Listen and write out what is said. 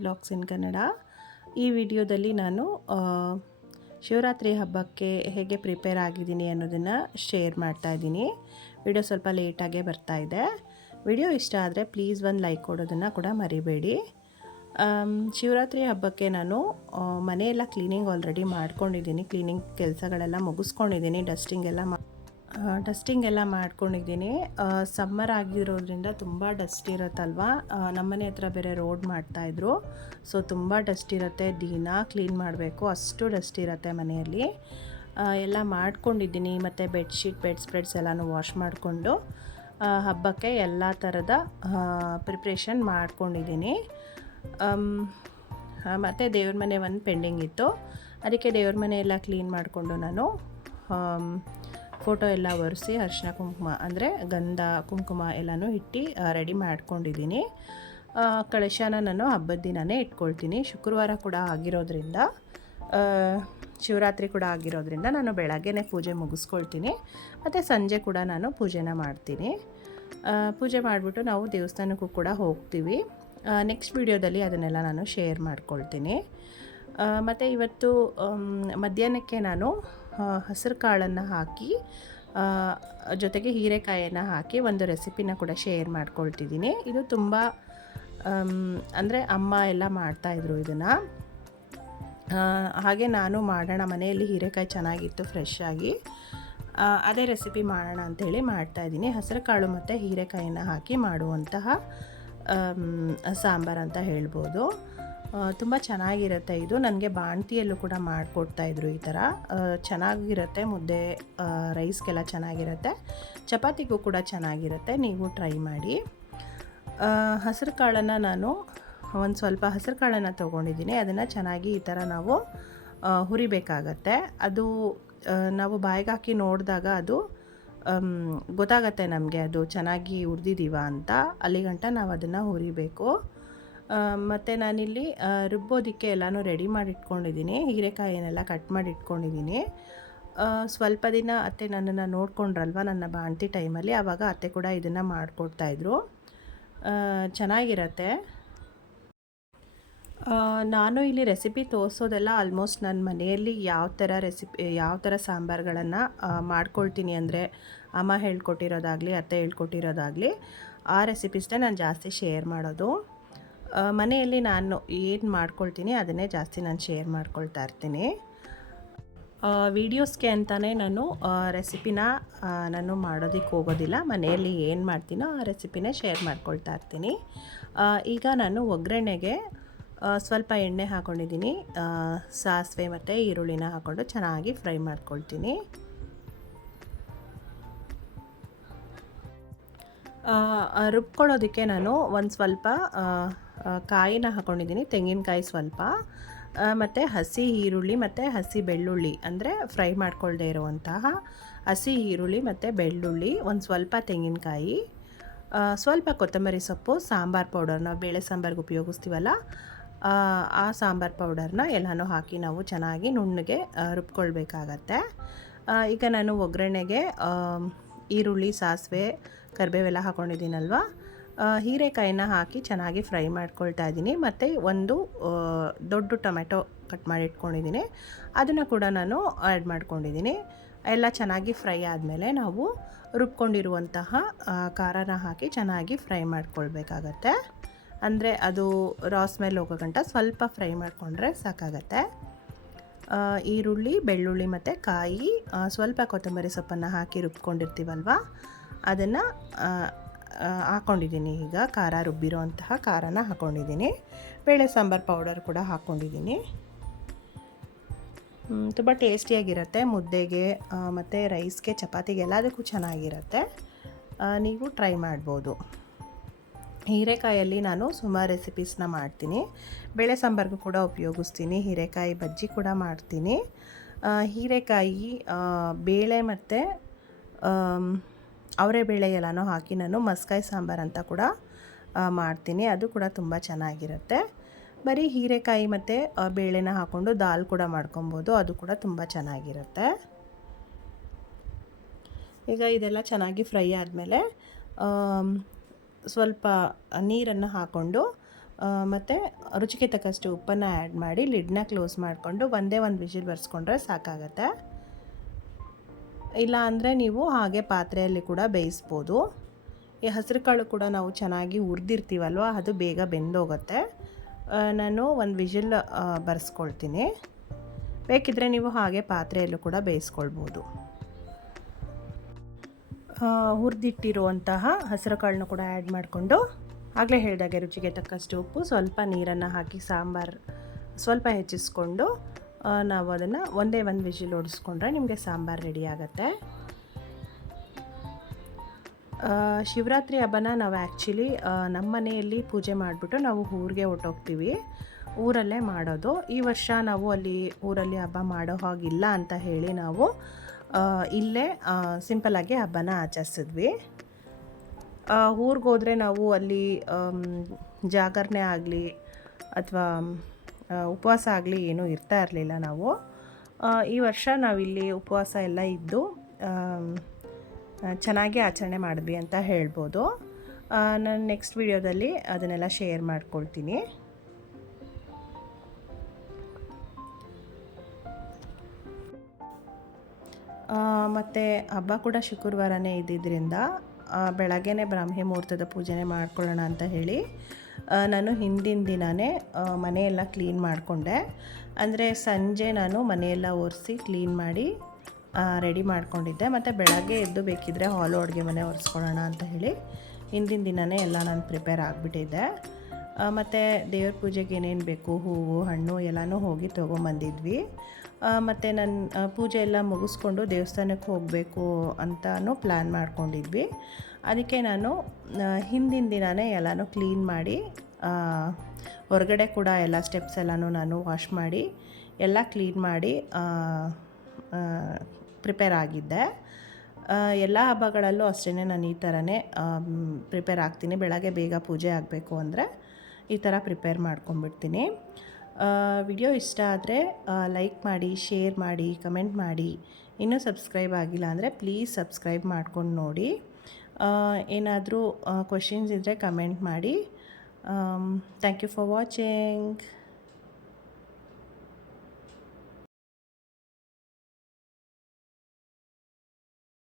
Vlogs ಇನ್ ಕನ್ನಡ. ಈ ವಿಡಿಯೋದಲ್ಲಿ ನಾನು ಶಿವರಾತ್ರಿ ಹಬ್ಬಕ್ಕೆ ಹೇಗೆ ಪ್ರಿಪೇರ್ ಆಗಿದ್ದೀನಿ ಅನ್ನೋದನ್ನು ಶೇರ್ ಮಾಡ್ತಾ ಇದ್ದೀನಿ. ವಿಡಿಯೋ ಸ್ವಲ್ಪ ಲೇಟಾಗೇ ಬರ್ತಾ ಇದೆ. ವಿಡಿಯೋ ಇಷ್ಟ ಆದರೆ ಪ್ಲೀಸ್ ಒಂದು ಲೈಕ್ ಕೊಡೋದನ್ನು ಕೂಡ ಮರಿಬೇಡಿ. ಶಿವರಾತ್ರಿ ಹಬ್ಬಕ್ಕೆ ನಾನು ಮನೆಯೆಲ್ಲ ಕ್ಲೀನಿಂಗ್ ಆಲ್ರೆಡಿ ಮಾಡ್ಕೊಂಡಿದ್ದೀನಿ. ಕ್ಲೀನಿಂಗ್ ಕೆಲಸಗಳೆಲ್ಲ ಮುಗಿಸ್ಕೊಂಡಿದ್ದೀನಿ. ಡಸ್ಟಿಂಗ್ ಎಲ್ಲ ಮಾಡ್ಕೊಂಡಿದ್ದೀನಿ. ಸಮ್ಮರ್ ಆಗಿರೋದ್ರಿಂದ ತುಂಬ ಡಸ್ಟ್ ಇರುತ್ತಲ್ವ. ನಮ್ಮನೆ ಹತ್ರ ಬೇರೆ ರೋಡ್ ಮಾಡ್ತಾಯಿದ್ರು. ಸೊ ತುಂಬ ಡಸ್ಟ್ ಇರುತ್ತೆ, ದಿನ ಕ್ಲೀನ್ ಮಾಡಬೇಕು, ಅಷ್ಟು ಡಸ್ಟ್ ಇರುತ್ತೆ ಮನೆಯಲ್ಲಿ. ಎಲ್ಲ ಮಾಡ್ಕೊಂಡಿದ್ದೀನಿ. ಮತ್ತು ಬೆಡ್ ಸ್ಪ್ರೆಡ್ಸ್ ಎಲ್ಲನೂ ವಾಶ್ ಮಾಡಿಕೊಂಡು ಹಬ್ಬಕ್ಕೆ ಎಲ್ಲ ಥರದ ಪ್ರಿಪ್ರೇಷನ್ ಮಾಡ್ಕೊಂಡಿದ್ದೀನಿ. ಮತ್ತು ದೇವ್ರ ಮನೆ ಒಂದು ಪೆಂಡಿಂಗ್ ಇತ್ತು, ಅದಕ್ಕೆ ದೇವ್ರ ಮನೆ ಎಲ್ಲ ಕ್ಲೀನ್ ಮಾಡಿಕೊಂಡು ನಾನು ಫೋಟೋ ಎಲ್ಲ ಒರೆಸಿ ಅರಿಶಿನ ಕುಂಕುಮ ಅಂದರೆ ಗಂಧ ಕುಂಕುಮ ಎಲ್ಲನೂ ಇಟ್ಟು ರೆಡಿ ಮಾಡ್ಕೊಂಡಿದ್ದೀನಿ. ಕಳಶನ ನಾನು ಹಬ್ಬದ ದಿನವೇ ಇಟ್ಕೊಳ್ತೀನಿ. ಶುಕ್ರವಾರ ಕೂಡ ಆಗಿರೋದ್ರಿಂದ, ಶಿವರಾತ್ರಿ ಕೂಡ ಆಗಿರೋದ್ರಿಂದ ನಾನು ಬೆಳಗ್ಗೆನೇ ಪೂಜೆ ಮುಗಿಸ್ಕೊಳ್ತೀನಿ. ಮತ್ತು ಸಂಜೆ ಕೂಡ ನಾನು ಪೂಜೆನ ಮಾಡ್ತೀನಿ. ಪೂಜೆ ಮಾಡಿಬಿಟ್ಟು ನಾವು ದೇವಸ್ಥಾನಕ್ಕೂ ಕೂಡ ಹೋಗ್ತೀವಿ. ನೆಕ್ಸ್ಟ್ ವಿಡಿಯೋದಲ್ಲಿ ಅದನ್ನೆಲ್ಲ ನಾನು ಶೇರ್ ಮಾಡ್ಕೊಳ್ತೀನಿ. ಮತ್ತು ಇವತ್ತು ಮಧ್ಯಾಹ್ನಕ್ಕೆ ನಾನು ಹಸಿರು ಕಾಳನ್ನು ಹಾಕಿ ಜೊತೆಗೆ ಹೀರೆಕಾಯನ್ನು ಹಾಕಿ ಒಂದು ರೆಸಿಪಿನ ಕೂಡ ಶೇರ್ ಮಾಡ್ಕೊಳ್ತಿದ್ದೀನಿ. ಇದು ತುಂಬ ಅಂದರೆ ಅಮ್ಮ ಎಲ್ಲ ಮಾಡ್ತಾಯಿದ್ರು ಇದನ್ನು. ಹಾಗೆ ನಾನು ಮಾಡೋಣ, ಮನೆಯಲ್ಲಿ ಹೀರೆಕಾಯಿ ಚೆನ್ನಾಗಿತ್ತು ಫ್ರೆಶ್ ಆಗಿ, ಅದೇ ರೆಸಿಪಿ ಮಾಡೋಣ ಅಂಥೇಳಿ ಮಾಡ್ತಾಯಿದ್ದೀನಿ. ಹಸಿರು ಕಾಳು ಮತ್ತು ಹೀರೆಕಾಯನ್ನು ಹಾಕಿ ಮಾಡುವಂತಹ ಸಾಂಬಾರು ಅಂತ ಹೇಳ್ಬೋದು. ತುಂಬ ಚೆನ್ನಾಗಿರುತ್ತೆ ಇದು. ನನಗೆ ಬಾಣತಿಯಲ್ಲೂ ಕೂಡ ಮಾಡಿಕೊಡ್ತಾಯಿದ್ರು. ಈ ಥರ ಚೆನ್ನಾಗಿರುತ್ತೆ. ಮುದ್ದೆ ರೈಸ್ಗೆಲ್ಲ ಚೆನ್ನಾಗಿರುತ್ತೆ, ಚಪಾತಿಗೂ ಕೂಡ ಚೆನ್ನಾಗಿರುತ್ತೆ. ನೀವು ಟ್ರೈ ಮಾಡಿ. ಹಸಿರು ಕಾಳನ್ನು ನಾನು ಒಂದು ಸ್ವಲ್ಪ ಹಸಿರು ಕಾಳನ್ನು ತೊಗೊಂಡಿದ್ದೀನಿ. ಅದನ್ನು ಚೆನ್ನಾಗಿ ಈ ಥರ ನಾವು ಹುರಿಬೇಕಾಗತ್ತೆ. ಅದು ನಾವು ಬಾಯಿಗೆ ಹಾಕಿ ನೋಡಿದಾಗ ಅದು ಗೊತ್ತಾಗತ್ತೆ ನಮಗೆ ಅದು ಚೆನ್ನಾಗಿ ಹುರಿದಿದ್ದೀವ ಅಂತ. ಅಲ್ಲಿಗಂಟ ನಾವು ಅದನ್ನು ಹುರಿಬೇಕು. ಮತ್ತು ನಾನಿಲ್ಲಿ ರುಬ್ಬೋದಕ್ಕೆ ಎಲ್ಲನೂ ರೆಡಿ ಮಾಡಿ ಇಟ್ಕೊಂಡಿದ್ದೀನಿ. ಹೀರೆಕಾಯಿನೆಲ್ಲ ಕಟ್ ಮಾಡಿ ಇಟ್ಕೊಂಡಿದ್ದೀನಿ. ಸ್ವಲ್ಪ ದಿನ ಅತ್ತೆ ನನ್ನನ್ನು ನೋಡಿಕೊಂಡ್ರಲ್ವ ನನ್ನ ಬಾಣ್ತಿ ಟೈಮಲ್ಲಿ, ಆವಾಗ ಅತ್ತೆ ಕೂಡ ಇದನ್ನು ಮಾಡಿಕೊಡ್ತಾಯಿದ್ರು. ಚೆನ್ನಾಗಿರತ್ತೆ. ನಾನು ಇಲ್ಲಿ ರೆಸಿಪಿ ತೋರಿಸೋದೆಲ್ಲ ಆಲ್ಮೋಸ್ಟ್ ನನ್ನ ಮನೆಯಲ್ಲಿ ಯಾವ ಥರ ಸಾಂಬಾರುಗಳನ್ನು ಮಾಡ್ಕೊಳ್ತೀನಿ ಅಂದರೆ ಅಮ್ಮ ಹೇಳ್ಕೊಟ್ಟಿರೋದಾಗಲಿ ಅತ್ತೆ ಹೇಳ್ಕೊಟ್ಟಿರೋದಾಗಲಿ ಆ ರೆಸಿಪೀಸ್ನೇ ನಾನು ಜಾಸ್ತಿ ಶೇರ್ ಮಾಡೋದು. ಮನೆಯಲ್ಲಿ ನಾನು ಏನು ಮಾಡ್ಕೊಳ್ತೀನಿ ಅದನ್ನೇ ಜಾಸ್ತಿ ನಾನು ಶೇರ್ ಮಾಡ್ಕೊಳ್ತಾ ಇರ್ತೀನಿ. ವೀಡಿಯೋಸ್ಗೆ ಅಂತಲೇ ನಾನು ರೆಸಿಪಿನ ನಾನು ಮಾಡೋದಕ್ಕೆ ಹೋಗೋದಿಲ್ಲ. ಮನೆಯಲ್ಲಿ ಏನು ಮಾಡ್ತೀನೋ ಆ ರೆಸಿಪಿನೇ ಶೇರ್ ಮಾಡ್ಕೊಳ್ತಾ ಇರ್ತೀನಿ. ಈಗ ನಾನು ಒಗ್ಗರಣೆಗೆ ಸ್ವಲ್ಪ ಎಣ್ಣೆ ಹಾಕ್ಕೊಂಡಿದ್ದೀನಿ. ಸಾಸಿವೆ ಮತ್ತು ಈರುಳ್ಳಿನ ಹಾಕ್ಕೊಂಡು ಚೆನ್ನಾಗಿ ಫ್ರೈ ಮಾಡ್ಕೊಳ್ತೀನಿ. ರುಬ್ಕೊಳ್ಳೋದಕ್ಕೆ ನಾನು ಒಂದು ಸ್ವಲ್ಪ ಕಾಯಿನ ಹಾಕ್ಕೊಂಡಿದ್ದೀನಿ, ತೆಂಗಿನಕಾಯಿ ಸ್ವಲ್ಪ, ಮತ್ತು ಹಸಿ ಈರುಳ್ಳಿ ಮತ್ತು ಹಸಿ ಬೆಳ್ಳುಳ್ಳಿ ಅಂದರೆ ಫ್ರೈ ಮಾಡ್ಕೊಳ್ಳದೆ ಇರುವಂತಹ ಹಸಿ ಈರುಳ್ಳಿ ಮತ್ತು ಬೆಳ್ಳುಳ್ಳಿ, ಒಂದು ಸ್ವಲ್ಪ ತೆಂಗಿನಕಾಯಿ, ಸ್ವಲ್ಪ ಕೊತ್ತಂಬರಿ ಸೊಪ್ಪು, ಸಾಂಬಾರು ಪೌಡರ್, ನಾವು ಬೇಳೆ ಸಾಂಬಾರಿಗೆ ಉಪಯೋಗಿಸ್ತೀವಲ್ಲ ಆ ಸಾಂಬಾರು ಪೌಡರ್ನ ಎಲ್ಲನೂ ಹಾಕಿ ನಾವು ಚೆನ್ನಾಗಿ ನುಣ್ಣಗೆ ರುಬ್ಕೊಳ್ಬೇಕಾಗತ್ತೆ. ಈಗ ನಾನು ಒಗ್ಗರಣೆಗೆ ಈರುಳ್ಳಿ, ಸಾಸಿವೆ, ಕರಿಬೇವೆಲ್ಲ ಹಾಕ್ಕೊಂಡಿದ್ದೀನಲ್ವ, ಹೀರೆಕಾಯಿನ ಹಾಕಿ ಚೆನ್ನಾಗಿ ಫ್ರೈ ಮಾಡ್ಕೊಳ್ತಾ ಇದ್ದೀನಿ. ಮತ್ತು ಒಂದು ದೊಡ್ಡ ಟೊಮೆಟೊ ಕಟ್ ಮಾಡಿ ಇಟ್ಕೊಂಡಿದ್ದೀನಿ, ಅದನ್ನು ಕೂಡ ನಾನು ಆ್ಯಡ್ ಮಾಡ್ಕೊಂಡಿದ್ದೀನಿ. ಎಲ್ಲ ಚೆನ್ನಾಗಿ ಫ್ರೈ ಆದಮೇಲೆ ನಾವು ರುಬ್ಕೊಂಡಿರುವಂತಹ ಖಾರನ ಹಾಕಿ ಚೆನ್ನಾಗಿ ಫ್ರೈ ಮಾಡ್ಕೊಳ್ಬೇಕಾಗತ್ತೆ. ಅಂದರೆ ಅದು ರಾ ಸ್ಮೆಲ್ ಹೋಗೋ ಗಂಟ ಸ್ವಲ್ಪ ಫ್ರೈ ಮಾಡಿಕೊಂಡ್ರೆ ಸಾಕಾಗತ್ತೆ. ಈರುಳ್ಳಿ, ಬೆಳ್ಳುಳ್ಳಿ ಮತ್ತು ಕಾಯಿ, ಸ್ವಲ್ಪ ಕೊತ್ತಂಬರಿ ಸೊಪ್ಪನ್ನು ಹಾಕಿ ರುಬ್ಕೊಂಡಿರ್ತೀವಲ್ವ ಅದನ್ನು ಹಾಕ್ಕೊಂಡಿದ್ದೀನಿ. ಈಗ ಖಾರ ರುಬ್ಬಿರೋ ಅಂತಹ ಖಾರನ ಹಾಕ್ಕೊಂಡಿದ್ದೀನಿ. ಬೇಳೆ ಸಾಂಬಾರು ಪೌಡರ್ ಕೂಡ ಹಾಕ್ಕೊಂಡಿದ್ದೀನಿ. ತುಂಬ ಟೇಸ್ಟಿಯಾಗಿರುತ್ತೆ. ಮುದ್ದೆಗೆ ಮತ್ತು ರೈಸ್ಗೆ, ಚಪಾತಿಗೆ ಎಲ್ಲದಕ್ಕೂ ಚೆನ್ನಾಗಿರುತ್ತೆ. ನೀವು ಟ್ರೈ ಮಾಡ್ಬೋದು. ಹೀರೆಕಾಯಲ್ಲಿ ನಾನು ಸುಮಾರು ರೆಸಿಪೀಸ್ನ ಮಾಡ್ತೀನಿ. ಬೇಳೆ ಸಾಂಬಾರಿಗೂ ಕೂಡ ಉಪಯೋಗಿಸ್ತೀನಿ. ಹೀರೆಕಾಯಿ ಬಜ್ಜಿ ಕೂಡ ಮಾಡ್ತೀನಿ. ಹೀರೆಕಾಯಿ ಬೇಳೆ ಮತ್ತು ಅವರೆಬೇಳೆ ಎಲ್ಲನೂ ಹಾಕಿ ನಾನು ಮಸ್ಕಾಯಿ ಸಾಂಬಾರು ಅಂತ ಕೂಡ ಮಾಡ್ತೀನಿ. ಅದು ಕೂಡ ತುಂಬ ಚೆನ್ನಾಗಿರುತ್ತೆ. ಬರೀ ಹೀರೆಕಾಯಿ ಮತ್ತು ಬೇಳೆನ ಹಾಕ್ಕೊಂಡು ದಾಲ್ ಕೂಡ ಮಾಡ್ಕೊಬೋದು, ಅದು ಕೂಡ ತುಂಬ ಚೆನ್ನಾಗಿರುತ್ತೆ. ಈಗ ಇದೆಲ್ಲ ಚೆನ್ನಾಗಿ ಫ್ರೈ ಆದಮೇಲೆ ಸ್ವಲ್ಪ ನೀರನ್ನು ಹಾಕ್ಕೊಂಡು ಮತ್ತು ರುಚಿಗೆ ತಕ್ಕಷ್ಟು ಉಪ್ಪನ್ನು ಆ್ಯಡ್ ಮಾಡಿ ಲಿಡ್ನ ಕ್ಲೋಸ್ ಮಾಡಿಕೊಂಡು ಒಂದೇ ಒಂದು ವಿಷಿಲ್ ಬರ್ಸ್ಕೊಂಡ್ರೆ ಸಾಕಾಗತ್ತೆ. ಇಲ್ಲ ಅಂದರೆ ನೀವು ಹಾಗೆ ಪಾತ್ರೆಯಲ್ಲಿ ಕೂಡ ಬೇಯಿಸ್ಬೋದು. ಈ ಹಸಿರು ಕಾಳು ಕೂಡ ನಾವು ಚೆನ್ನಾಗಿ ಹುರಿದಿರ್ತೀವಲ್ವ, ಅದು ಬೇಗ ಬೆಂದೋಗುತ್ತೆ. ನಾನು ಒಂದು ವಿಷಿಲ್ ಬರ್ಸ್ಕೊಳ್ತೀನಿ. ಬೇಕಿದ್ದರೆ ನೀವು ಹಾಗೆ ಪಾತ್ರೆಯಲ್ಲೂ ಕೂಡ ಬೇಯಿಸ್ಕೊಳ್ಬೋದು. ಹುರಿದಿಟ್ಟಿರುವಂತಹ ಹಸಿರು ಕಾಳನ್ನು ಕೂಡ ಆ್ಯಡ್ ಮಾಡಿಕೊಂಡು ಆಗಲೇ ಹೇಳಿದಾಗೆ ರುಚಿಗೆ ತಕ್ಕಷ್ಟು ಉಪ್ಪು, ಸ್ವಲ್ಪ ನೀರನ್ನು ಹಾಕಿ ಸಾಂಬಾರು ಸ್ವಲ್ಪ ಹೆಚ್ಚಿಸ್ಕೊಂಡು ನಾವು ಅದನ್ನು ಒಂದೇ ಒಂದು ವಿಷಿಲ್ ಹೊಡಿಸ್ಕೊಂಡ್ರೆ ನಿಮಗೆ ಸಾಂಬಾರು ರೆಡಿ ಆಗುತ್ತೆ. ಶಿವರಾತ್ರಿ ಹಬ್ಬನ ನಾವು ಆ್ಯಕ್ಚುಲಿ ನಮ್ಮ ಮನೆಯಲ್ಲಿ ಪೂಜೆ ಮಾಡಿಬಿಟ್ಟು ನಾವು ಊರಿಗೆ ಹೊರ್ಟೋಗ್ತೀವಿ. ಊರಲ್ಲೇ ಮಾಡೋದು. ಈ ವರ್ಷ ನಾವು ಊರಲ್ಲಿ ಹಬ್ಬ ಮಾಡೋ ಹಾಗಿಲ್ಲ ಅಂತ ಹೇಳಿ ನಾವು ಇಲ್ಲೇ ಸಿಂಪಲ್ಲಾಗಿ ಹಬ್ಬನ ಆಚರಿಸಿದ್ವಿ. ಊರಿಗೆ ಹೋದರೆ ನಾವು ಅಲ್ಲಿ ಜಾಗರಣೆ ಆಗಲಿ ಅಥವಾ ಉಪವಾಸ ಆಗಲಿ ಏನೂ ಇರ್ತಾ ಇರಲಿಲ್ಲ. ನಾವು ಈ ವರ್ಷ ನಾವಿಲ್ಲಿ ಉಪವಾಸ ಎಲ್ಲ ಇದ್ದು ಚೆನ್ನಾಗಿ ಆಚರಣೆ ಮಾಡಿದ್ವಿ ಅಂತ ಹೇಳ್ಬೋದು. ನಾನು ನೆಕ್ಸ್ಟ್ ವಿಡಿಯೋದಲ್ಲಿ ಅದನ್ನೆಲ್ಲ ಶೇರ್ ಮಾಡ್ಕೊಳ್ತೀನಿ. ಮತ್ತು ಹಬ್ಬ ಕೂಡ ಶುಕ್ರವಾರನೇ ಇದ್ದಿದ್ದರಿಂದ ಬೆಳಗ್ಗೆನೇ ಬ್ರಾಹ್ಮಿ ಮುಹೂರ್ತದ ಪೂಜೆನೇ ಮಾಡ್ಕೊಳ್ಳೋಣ ಅಂತ ಹೇಳಿ ನಾನು ಹಿಂದಿನ ದಿನವೇ ಮನೆಯೆಲ್ಲ ಕ್ಲೀನ್ ಮಾಡಿಕೊಂಡೆ. ಅಂದರೆ ಸಂಜೆ ನಾನು ಮನೆಯೆಲ್ಲ ಒರೆಸಿ ಕ್ಲೀನ್ ಮಾಡಿ ರೆಡಿ ಮಾಡ್ಕೊಂಡಿದ್ದೆ. ಮತ್ತು ಬೆಳಗ್ಗೆ ಎದ್ದು ಬೇಕಿದ್ದರೆ ಹಾಲು ಅಡುಗೆ ಮನೆ ಒರೆಸ್ಕೊಳ್ಳೋಣ ಅಂತ ಹೇಳಿ ಹಿಂದಿನ ದಿನವೇ ಎಲ್ಲ ನಾನು ಪ್ರಿಪೇರ್ ಆಗಿಬಿಟ್ಟಿದ್ದೆ. ಮತ್ತು ದೇವ್ರ ಪೂಜೆಗೆ ಏನೇನು ಬೇಕು, ಹೂವು ಹಣ್ಣು ಎಲ್ಲನೂ ಹೋಗಿ ತೊಗೊಂಬಂದಿದ್ವಿ. ಮತ್ತು ನನ್ನ ಪೂಜೆ ಎಲ್ಲ ಮುಗಿಸ್ಕೊಂಡು ದೇವಸ್ಥಾನಕ್ಕೆ ಹೋಗಬೇಕು ಅಂತಲೂ ಪ್ಲ್ಯಾನ್ ಮಾಡ್ಕೊಂಡಿದ್ವಿ. ಅದಕ್ಕೆ ನಾನು ಹಿಂದಿನ ದಿನವೇ ಎಲ್ಲನೂ ಕ್ಲೀನ್ ಮಾಡಿ ಹೊರಗಡೆ ಕೂಡ ಎಲ್ಲ ಸ್ಟೆಪ್ಸ್ ಎಲ್ಲನೂ ನಾನು ವಾಶ್ ಮಾಡಿ ಎಲ್ಲ ಕ್ಲೀನ್ ಮಾಡಿ ಪ್ರಿಪೇರ್ ಆಗಿದ್ದೆ. ಎಲ್ಲ ಹಬ್ಬಗಳಲ್ಲೂ ಅಷ್ಟೇ ನಾನು ಈ ಥರನೇ ಪ್ರಿಪೇರ್ ಆಗ್ತೀನಿ. ಬೆಳಗ್ಗೆ ಬೇಗ ಪೂಜೆ ಆಗಬೇಕು ಅಂದರೆ ಈ ಥರ ಪ್ರಿಪೇರ್ ಮಾಡ್ಕೊಂಬಿಡ್ತೀನಿ. ವಿಡಿಯೋ ಇಷ್ಟ ಆದರೆ ಲೈಕ್ ಮಾಡಿ, ಶೇರ್ ಮಾಡಿ, ಕಮೆಂಟ್ ಮಾಡಿ. ಇನ್ನೂ ಸಬ್ಸ್ಕ್ರೈಬ್ ಆಗಿಲ್ಲ ಅಂದರೆ ಪ್ಲೀಸ್ ಸಬ್ಸ್ಕ್ರೈಬ್ ಮಾಡ್ಕೊಂಡು ನೋಡಿ. ಏನಾದರೂ ಕ್ವೆಶ್ಚನ್ಸ್ ಇದ್ದರೆ ಕಮೆಂಟ್ ಮಾಡಿ. Thank you for watching.